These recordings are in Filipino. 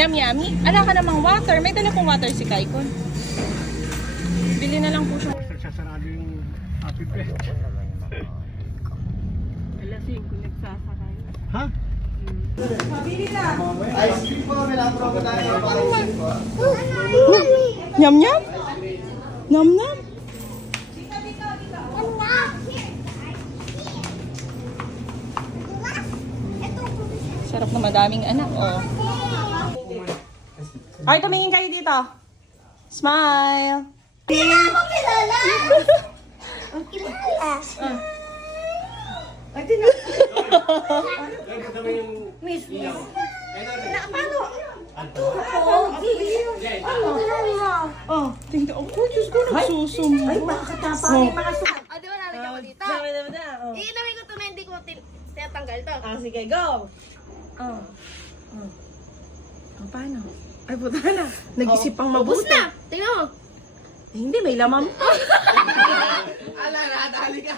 Yummy. Ala ka namang water. May dala pong water si Kaikon. Bili na lang po siya. Sasarado yung happy breath. Alasing kung nagsasakay. Ha? Mabili na. Ice cream po kami lang po tayo. Nyam. Sarap na madaming anak, oh. Ay, tumingin kayo dito. Smile. Kilala ko kilala! Ang kilala! Ay, tinan. Miss mo? Paano? Oh, tingnan. Oh, Diyos ko, nagsusumo. Ay, makakatapang yung mga sukat. O, di ba nalagyan ko dito? Iinumin ko ito na hindi ko tinatanggal to. Sige, go. Oh. Paano? Ay, puta na. Nag-isip pang Ubus mabuti. na! Tingnan mo. Hindi, may laman pa. Ala, nakatali ka.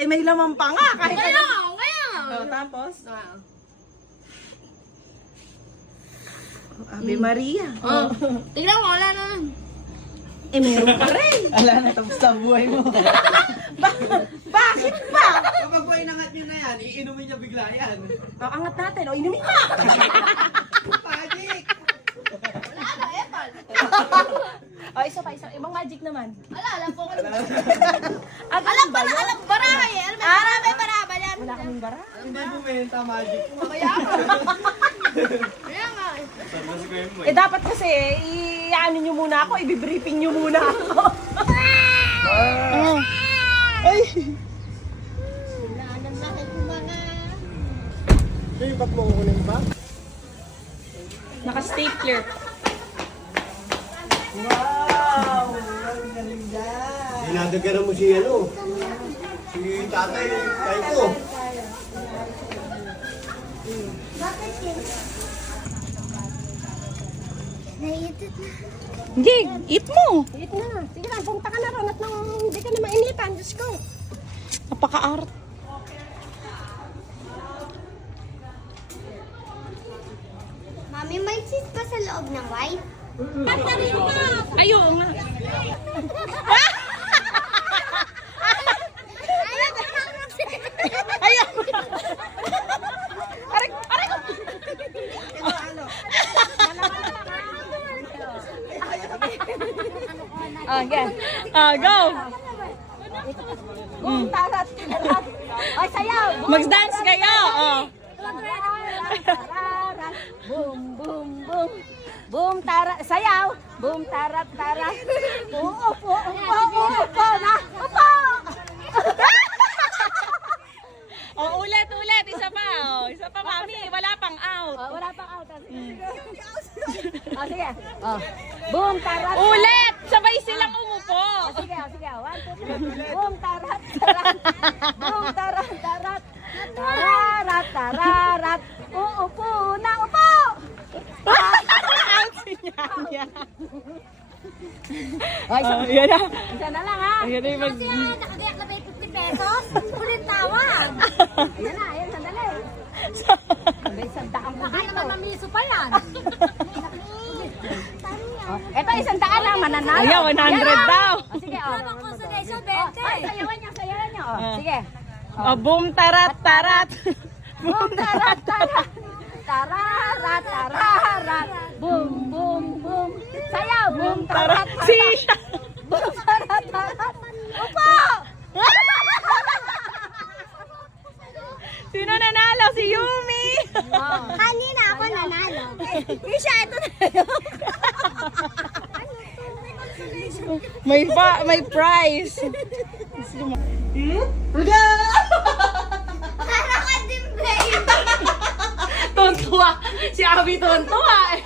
May laman pa nga. Kahit Kaya! Oh, tapos? Ah. Ave Maria. Oh. Tingnan mo, wala na. Meron pa rin. Ala na, tapos na buhay mo. Bakit ba? Kapag po inangat nyo na yan, iinumin niya bigla yan. Angat natin. O, inumin ka. Magic! Wala na, epal. Isa pa. Ibang magic naman. Alam po ko. Alam ba yun? Alam, barahay eh. Alam mo, marami baraba yan. Wala kaming bara. Hindi bumenta, magic. Kaya nga. Kaya nga. Dapat kasi, i-ano nyo muna ako. I-briefing nyo muna ako. Ay! Yung ba't mo kukunin ba? Naka-stapler. Wow! Ang galing dyan. Dinadaganan mo si si tatay, tayo ko. Naiitit na. Hindi, eat mo. Eat na. Sige lang, punta ka na ron at nang hindi ka na mainitan. Diyos ko. Napaka-art. Mami, may seat pa sa loob ng white? Ayaw nga. Ayaw. Aray ko. Again. Go. Tarat. Ay, sayaw. Mag-dance kayo. Oh. Boom, boom, boom. Boom, tara. Sayaw. Boom, tarat, tarat. Upo. Na. Upo. Oh, ulit. Isa pa. Oh. Isa pa, mami. Wala pang out. Wala pang out. Sige. Boom, tarat. Ulit. Sabay silang umupo. Sige. 1, 2, 3. Boom, tarat, tarat. Boom, tarat, tarat. Tararat. Uupo na, upo. Out si Nyanya. Ay, Yan na. isa na lang ha. Yan na yung mag... Nakagayak na ba yung 50 pesos? Ulit tawag. Yan na, yan, sandali. May sandaan mo dito. Baka naman mamiso pa yan. Ito, isang daan lang, mananalo. Ayaw, 100 daw. Sige, Habang consolation, 20. Sayawan niya. Sige. Oh, boom, tarat. Boom, tarat, tarat. Tararat. Boom. Sayaw, boom, tarat, tarat. Sisha. Boom, tarat, tarat. Upo! Sino nanalo? Si Yumi. Kanina ako nanalo. Kisha, ito na yun. May prize. Para ka din, babe. Tontuwa. Si Abby tontuwa eh.